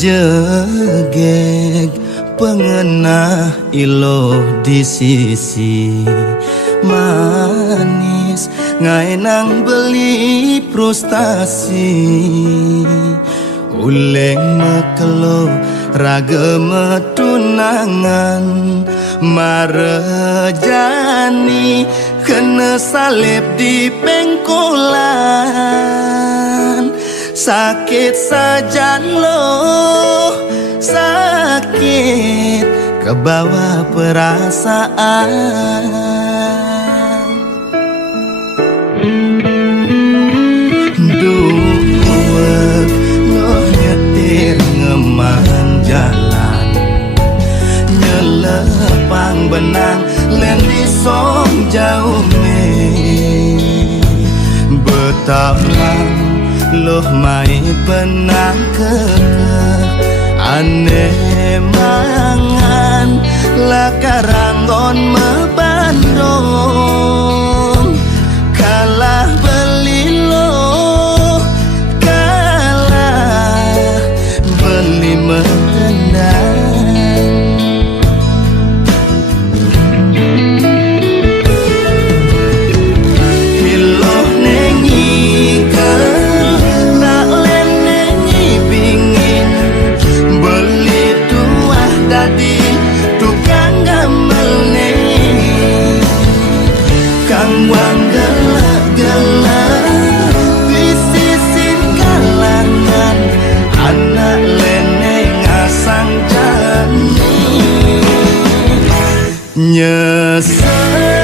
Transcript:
jegeg pengenah ilo di sisi manis ngaenang beli frustasi uleng mekelo raga metunangan marejani kena salib di pengkolan sakit saja loh sakit ke bawah perasaan duwek loh nyetir ngeman jalan nyelepang benang len di song jauh me betapang loh mai benang kekeh aneh mangan lakaranggon mebandong kalah beli loh kalah beli metendang hiloh nengi ke tukang gamel nih kang wang gelak-gelak bisisin kalangan anak lene ngasang jani nyesel